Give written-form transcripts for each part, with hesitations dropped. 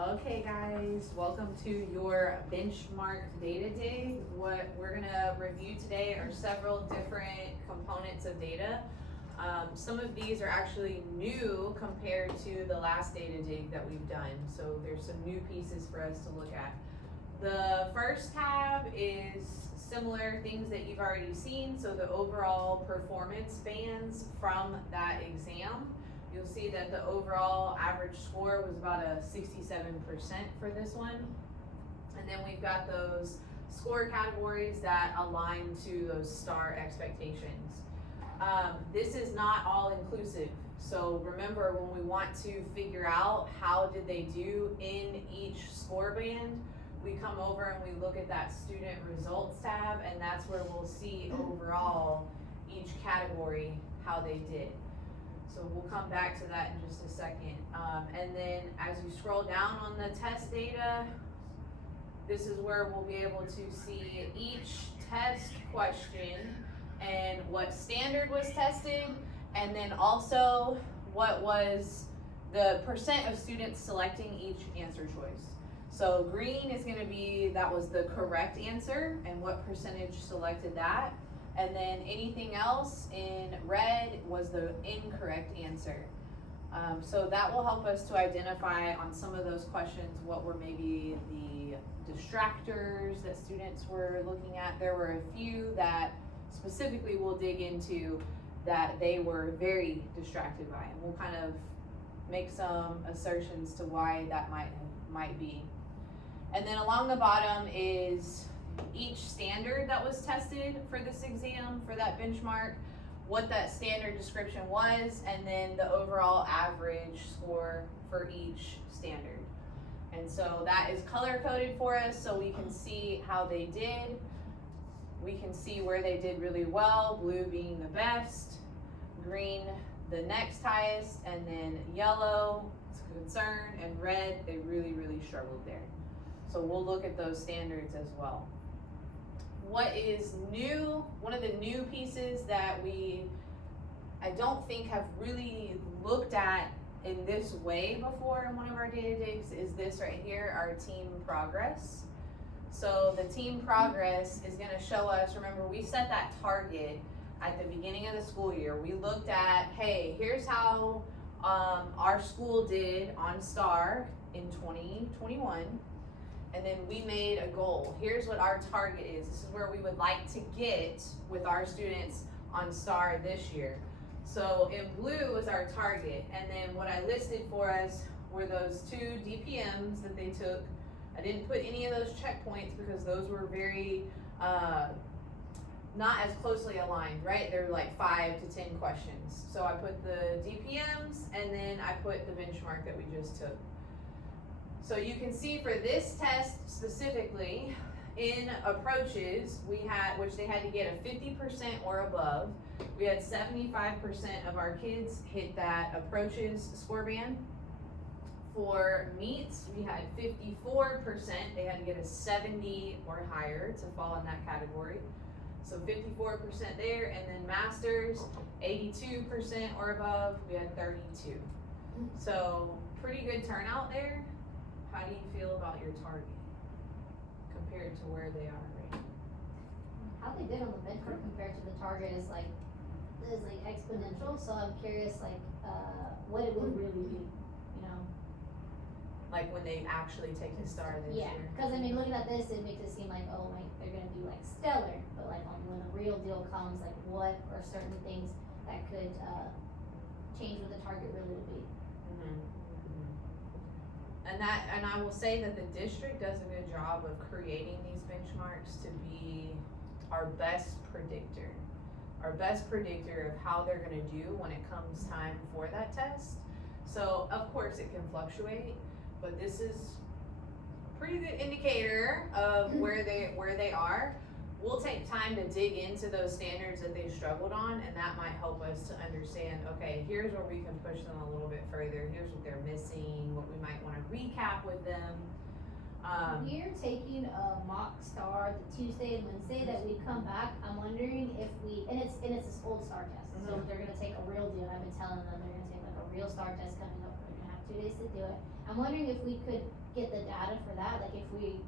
Okay guys, welcome to your benchmark data dig. What we're gonna review today are several different components of data. Some of these are actually new compared to the last data dig that we've done. So there's some new pieces for us to look at. The first tab is similar things that you've already seen. So the overall performance bands from that exam. You'll see that the overall average score was about a 67% for this one. And then we've got those score categories that align to those STAR expectations. This is not all inclusive. So remember, when we want to figure out how did they do in each score band, we come over and we look at that student results tab, and that's where we'll see overall each category how they did. So we'll come back to that in just a second. And then as you scroll down on the test data, this is where we'll be able to see each test question and what standard was tested, and then also what was the percent of students selecting each answer choice. So green is gonna be, that was the correct answer and what percentage selected that. And then anything else in red was the incorrect answer. So that will help us to identify on some of those questions what were maybe the distractors that students were looking at. There were a few that specifically we'll dig into that they were very distracted by, and we'll kind of make some assertions to why that might be. And then along the bottom is each standard that was tested for this exam, for that benchmark, what that standard description was, and then the overall average score for each standard. And so that is color coded for us so we can see how they did. We can see where they did really well, blue being the best, green the next highest, and then yellow, it's a concern, and red, they really struggled there. So we'll look at those standards as well. What is new, one of the new pieces that I don't think have really looked at in this way before in one of our data digs is this right here, our team progress. So the team progress is gonna show us, remember we set that target at the beginning of the school year. We looked at, hey, here's how our school did on STAR in 2021. And then we made a goal. Here's what our target is. This is where we would like to get with our students on STAR this year. So in blue was our target. And then what I listed for us were those 2 DPMs that they took. I didn't put any of those checkpoints because those were very, not as closely aligned, right? They're like 5 to 10 questions. So I put the DPMs and then I put the benchmark that we just took. So you can see for this test specifically, in approaches, we had, which they had to get a 50% or above. We had 75% of our kids hit that approaches score band. For meets, we had 54%, they had to get a 70 or higher to fall in that category. So 54% there, and then masters, 82% or above, we had 32. So pretty good turnout there. How do you feel about your target compared to where they are right now? How they did on the benchmark compared to the target is like exponential. So I'm curious, what it would really be, you know? Like when they actually take the STAR this Yeah, year. because I mean, looking at this, it makes it seem like, oh, like they're gonna be like stellar, but like when the real deal comes, like what are certain things that could change what the target really would be? And I will say that the district does a good job of creating these benchmarks to be our best predictor of how they're gonna do when it comes time for that test. So of course it can fluctuate, but this is a pretty good indicator of where they are. We'll take time to dig into those standards that they struggled on, and that might help us to understand, okay, here's where we can push them a little bit further. Here's what they're missing, what we might want to recap with them. We're taking a mock STAR the Tuesday and Wednesday that we come back. I'm wondering if and it's this old STAR test. So they're gonna take a real deal. I've been telling them they're gonna take like a real STAR test coming up. We're gonna have 2 days to do it. I'm wondering if we could get the data for that, like if we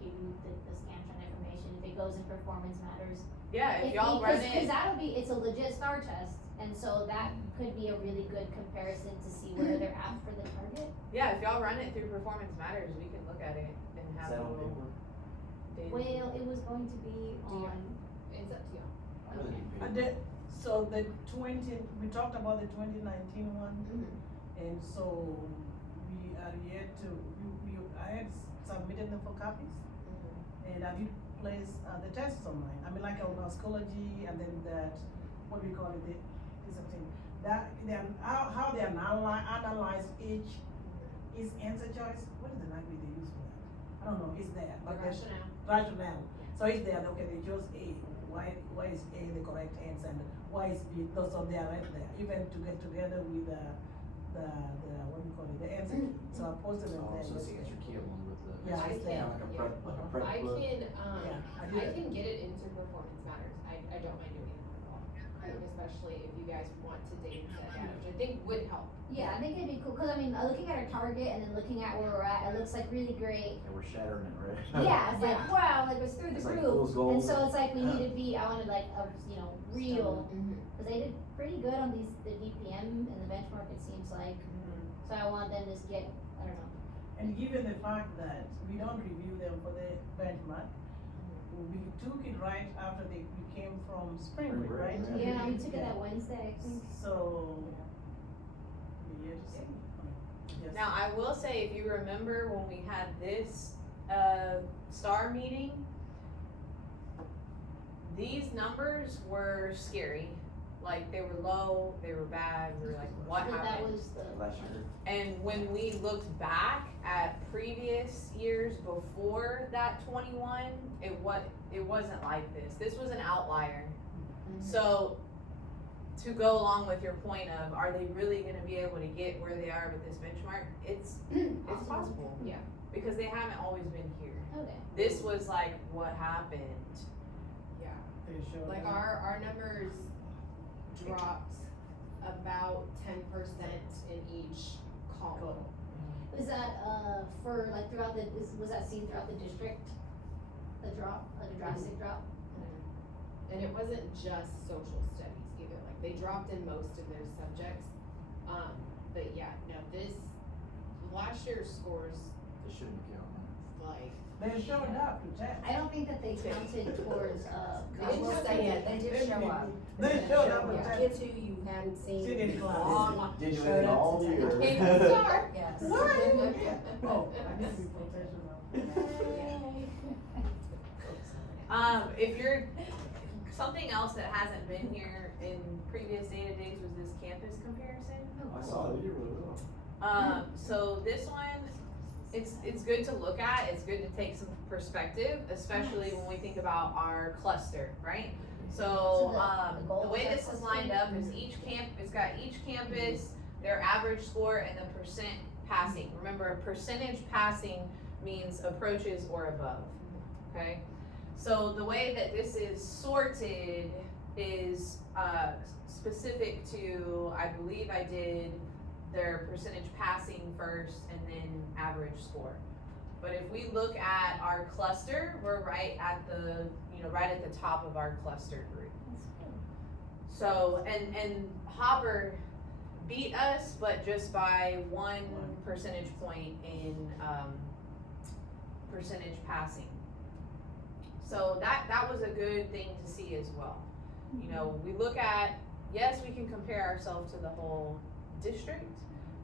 give you the Scantron information, if it goes in performance matters. Yeah, if y'all run Cause it, that'll be, it's a legit STAR test, and so that could be a really good comparison to see where they're at for the target. yeah, if y'all run it through Performance Matters, we can look at it and Is have that a on little paper? data. Well, it was going to be on, It's up to y'all. I really need And paper. so the we talked about the 2019 one, and so we are yet to, I had submitted them for copies, and I did place, the tests online. I mean, like on Schoology, and then that, what do we call it, this thing, that, how they analyze each answer choice, what is the language they use for that? I don't know, it's there, The but there's rationale. rationale. So it's there, okay, they chose A, why is A the correct answer, and why is B, so they are right there, even to get together with the, what do you call it, the answer key. So I posted them Oh, there so it's the yesterday. answer key along with the. Yeah, it's kinda there. like a prep I book. can, Yeah, I I did. can get it into Performance Matters, I don't mind doing that at all. Especially if you guys want to data set that, which I think would help. yeah, I think it'd be cool, cause I mean, looking at our target and then looking at where we're at, it looks like really great. And we're shattering it, right? Yeah, it's like, wow, like it's through the It's like roof. fool's gold. And so it's like, we need to be, I wanted like a, real, Mhm. cause they did pretty good on these, the DPM and the benchmark, it seems like. So I want them to just get, I don't know. And given the fact that we don't review them for the benchmark, we took it right after we came from spring break, right? Yeah. Yeah, we took it that Wednesday, I think. So, we yet to see. Yes. Now, I will say, if you remember when we had this, STAR meeting, these numbers were scary. Like, they were low, they were bad, we were like, what So that happened? was the, Last year. And when we looked back at previous years before that 21, it wasn't like this. This was an outlier. So, to go along with your point of, are they really gonna be able to get where they are with this benchmark? It's possible. Yeah. Because they haven't always been here. okay. This was like what happened. Yeah, They showed like them. our numbers dropped about 10% in each column. Was that, for like throughout the, was that seen throughout the district? The drop, like a drastic drop? And it wasn't just social studies either, like they dropped in most of their subjects. But yeah, no, last year's scores, They shouldn't be counting like, They showed up to test. I don't think that they counted towards, They didn't just say it, they did show up. They showed up to Yeah. test. Kids who you hadn't seen. Seen in class. long, Did you showed in up all to year? test. came to the star. Yes. Oh, I need to be professional. If you're, something else that hasn't been here in previous data days was this campus comparison. I saw it, they did really well. So this one, it's good to look at, it's good to take some perspective, especially when we think about our cluster, right? So, the goals the way are this is lined up is it's got each campus, their average score and the percent passing. Remember, a percentage passing means approaches or above, okay? So the way that this is sorted is, specific to, I believe I did their percentage passing first and then average score. But if we look at our cluster, we're right at the, right at the top of our cluster group. So, and Hopper beat us, but just by 1 percentage point in, percentage passing. So that was a good thing to see as well. We look at, yes, we can compare ourselves to the whole district,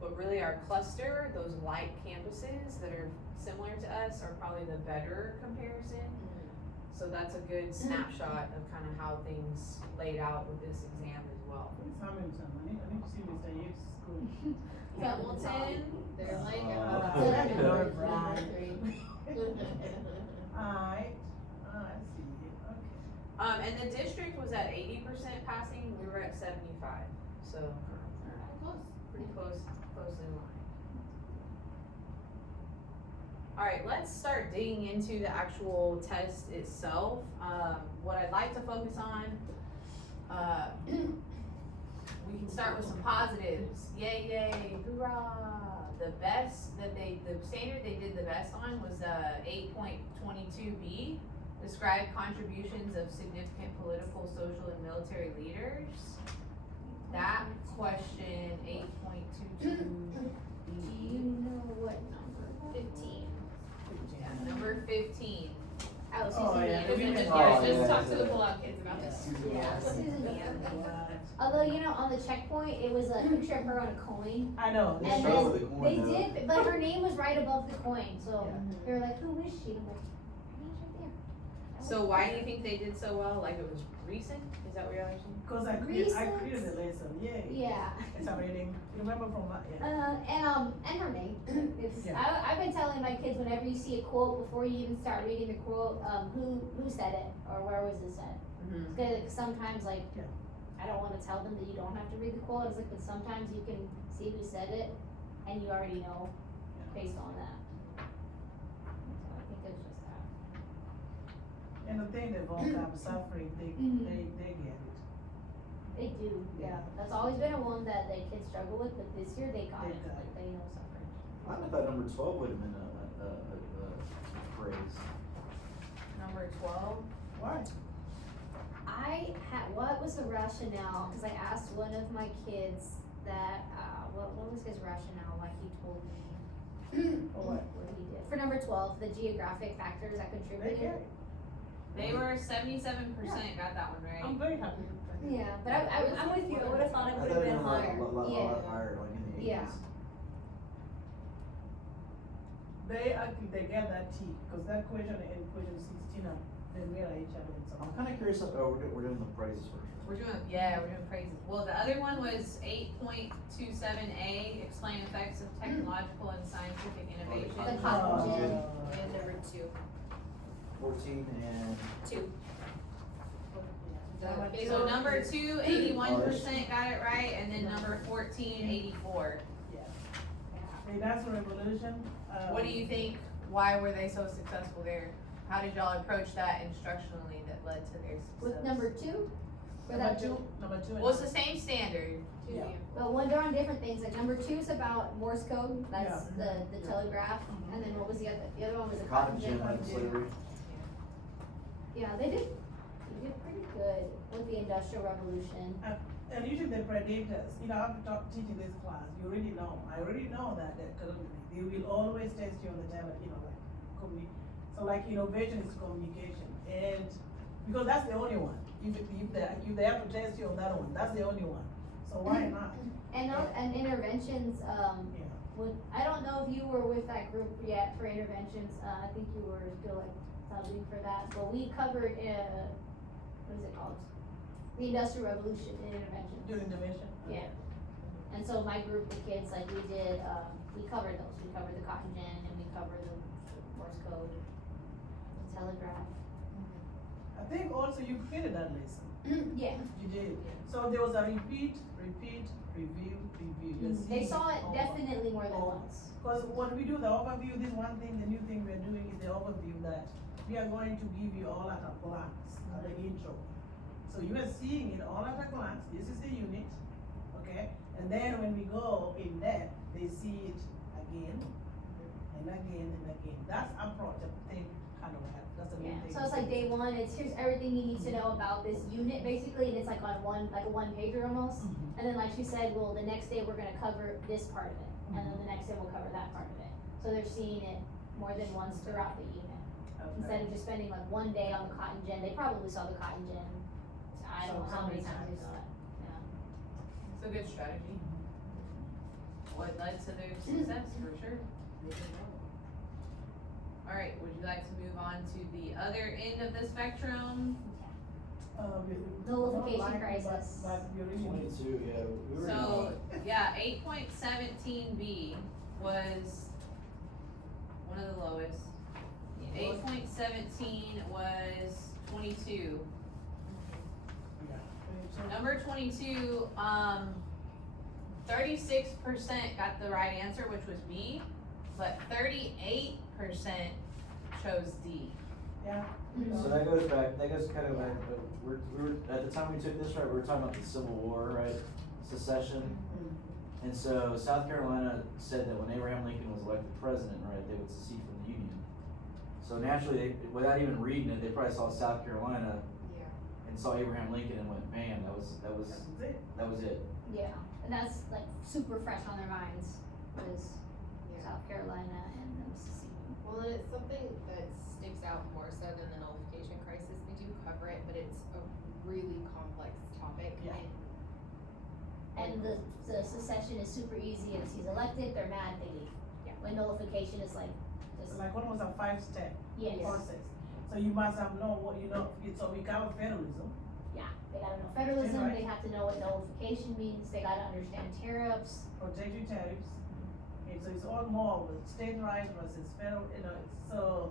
but really our cluster, those light campuses that are similar to us are probably the better comparison. So that's a good snapshot of kind of how things laid out with this exam as well. Where's Hamilton? I need to see Mr. Yates' school. Hamilton, they're like, Alright, I see it, okay. and the district was at 80% passing, we were at 75, so pretty close in line. Alright, let's start digging into the actual test itself. What I'd like to focus on, we can start with some positives. Yay, yay, hoorah! the standard they did the best on was, 8.22B, describe contributions of significant political, social, and military leaders. That question, 8.22B. Do you know what number? 15. Yeah, number 15. Oh, Oh, Susan yeah. B. Because Oh, just yeah, talk to the yeah. Bullock kids about this. Yeah, Susan B. What? Although, you know, on the checkpoint, it was a picture of her on a coin. I know. They And show then with the coin, They though. did, but her name was right above the coin, so Yeah. they were like, who is she? I'm like, her name's right there. So why do you think they did so well? Like it was recent? Is that what you're asking? Cause I created Recent. the lesson, yay. Yeah. It's a reading, you remember from that, yeah. And her name. It's, Yeah. I've been telling my kids whenever you see a quote, before you even start reading the quote, who said it, or where was it said? Mm-hmm. Cause sometimes like, Yeah. I don't wanna tell them that you don't have to read the quote, it's like, but sometimes you can see who said it, and you already know based on that. So I think it's just that. And the thing, the vocab suffering, they Mhm. get it. They do, Yeah. yeah, that's always been a one that the kids struggle with, but this year they got They it, got like, they know suffrage. I thought number 12 would have been a phrase. Number 12. Why? What was the rationale, cause I asked one of my kids that, what was his rationale, why he told me For what? what he did. For number 12, the geographic factors that They contributed. get it. They were 77% got that one right. I'm very happy. Yeah, but I'm with you, I would've thought it I would've thought it been was higher, a lot yeah. higher, like in the 80s. Yeah. They actually, they get that T, cause that question in question 16, they mirror each other in some. I'm kinda curious, we're doing the praises first. We're doing praises. Well, the other one was 8.27A, explain effects of technological and scientific innovation. The cotton gin. And number 2. 14 and 2. So number 2, 81% got it right, and then number 14, 84. Industrial revolution. What do you think, why were they so successful there? How did y'all approach that instructionally that led to their success? With number 2, for that two, Number two. Well, it's the same standard. Yeah. but they're on different things, like number 2 is about Morse code, that's the telegraph, and then what was the other one was a cotton gin, like slavery. Yeah, they did pretty good with the industrial revolution. And usually the predators, you know, after teaching this class, I already know that they will always test you on the tele, you know, like, so like innovation is communication, and, because that's the only one. If they have to test you on that one, that's the only one, so why not? And interventions, Yeah. I don't know if you were with that group yet for interventions, I think you were still like subbing for that, but we covered, what is it called? The Industrial Revolution in interventions. Your intervention? Yeah. And so my group of kids, like we did, we covered those, we covered the cotton gin and we covered the Morse code, the telegraph. I think also you created that lesson, Yeah, you did, so there was a repeat, review. You're they seeing saw it over. definitely more than Oh. once. Cause when we do the overview, this one thing, the new thing we're doing is the overview that we are going to give you all at a glance, at the intro. So you are seeing it all at a glance, this is the unit, okay? And then when we go in depth, they see it again, and again, and again. That's approach, I think, kind of help, that's a new Yeah, thing. so it's like day one, it's here's everything you need to know about this unit basically, and it's like on a one pager almost. Mhm. And then like she said, well, the next day we're gonna cover this part of it, and then the next day we'll cover that part of it. So they're seeing it more than once throughout the unit. Instead of just spending like one day on the cotton gin, they probably saw the cotton gin, I don't know how many times they saw it, yeah. It's a good strategy. What led to their success, for sure. Alright, would you like to move on to the other end of the spectrum? Nullification crisis. But we really. 22, yeah, we were. So, yeah, 8.17B was one of the lowest. 8.17 was 22. Number 22, 36% got the right answer, which was B, but 38% chose D. Yeah. So that goes kind of back, but we were, at the time we took this, right, we were talking about the Civil War, right, secession. And so South Carolina said that when Abraham Lincoln was elected president, right, they would secede from the Union. So naturally, they, without even reading it, they probably saw South Carolina Yeah. and saw Abraham Lincoln and went, man, that was it. Yeah, and that's like super fresh on their minds, was Yeah. South Carolina and them seceding. Well, and it's something that sticks out more so than the nullification crisis. We do cover it, but it's a really complex topic. Yeah. And the secession is super easy, as he's elected, they're mad, they leave. Yeah. When nullification is like, It's just, like almost a 5-step yes, process. So you must have known what you know, so we cover federalism. yeah, they gotta know federalism, Right. they have to know what nullification means, they gotta understand tariffs. Protective tariffs. Okay, so it's all more with state rights versus federal, so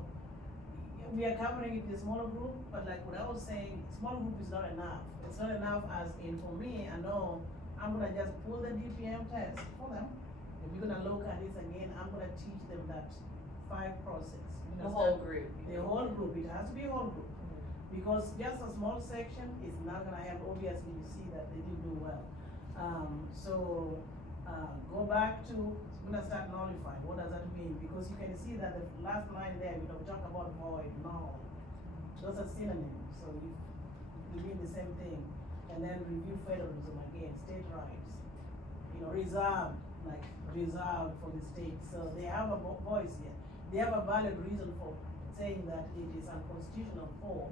we are covering it in a smaller group, but like what I was saying, small group is not enough. It's not enough as in for me, I know I'm gonna just pull the DPM test for them. If we're gonna look at this again, I'm gonna teach them that 5 process. We're The gonna whole start- group. The whole group, it has to be a whole group. Because just a small section is not gonna help, obviously you see that they didn't do well. Go back to, we're gonna start nullifying, what does that mean? Because you can see that the last line there, we talk about void, null. Those are synonyms, so you mean the same thing. And then review federalism again, state rights. Reserved, like reserved for the state, so they have a voice here. They have a valid reason for saying that it is unconstitutional for